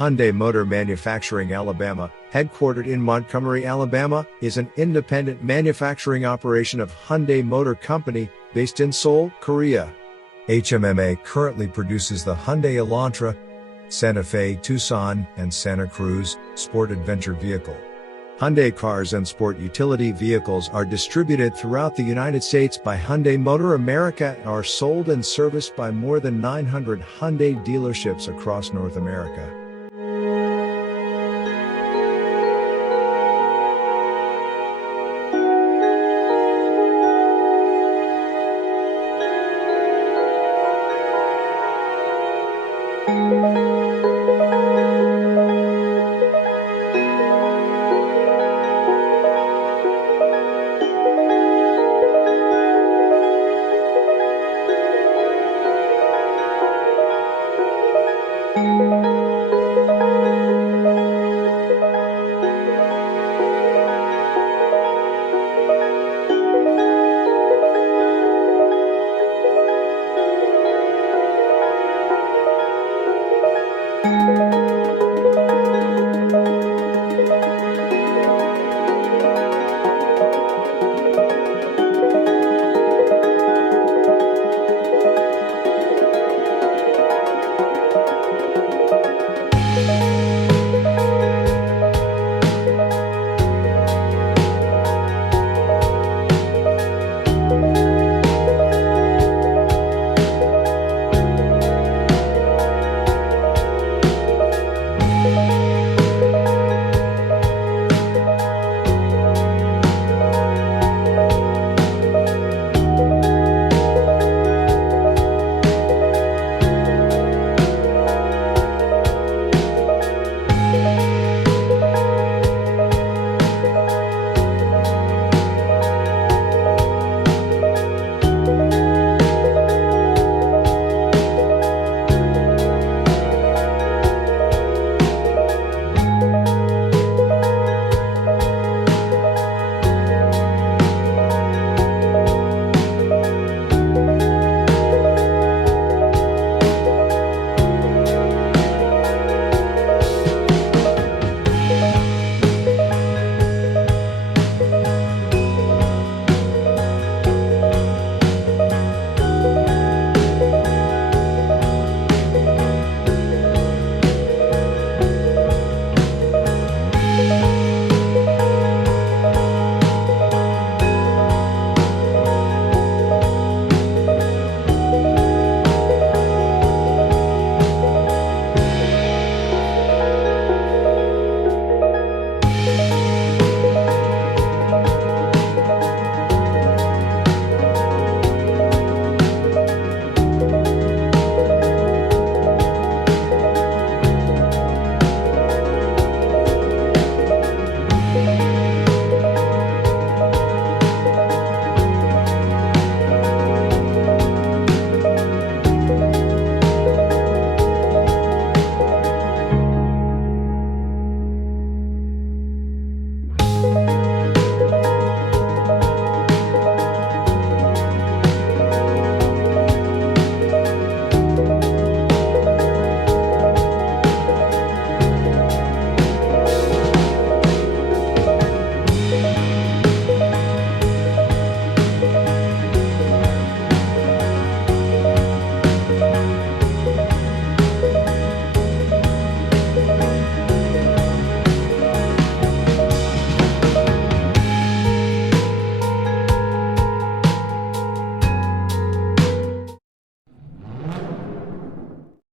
Hyundai Motor Manufacturing Alabama, headquartered in Montgomery, Alabama, is an independent manufacturing operation of Hyundai Motor Company, based in Seoul, Korea. HMMA currently produces the Hyundai Elantra, Santa Fe, Tucson, and Santa Cruz sport adventure vehicle. Hyundai cars and sport utility vehicles are distributed throughout the United States by Hyundai Motor America and are sold and serviced by more than 900 Hyundai dealerships across North America.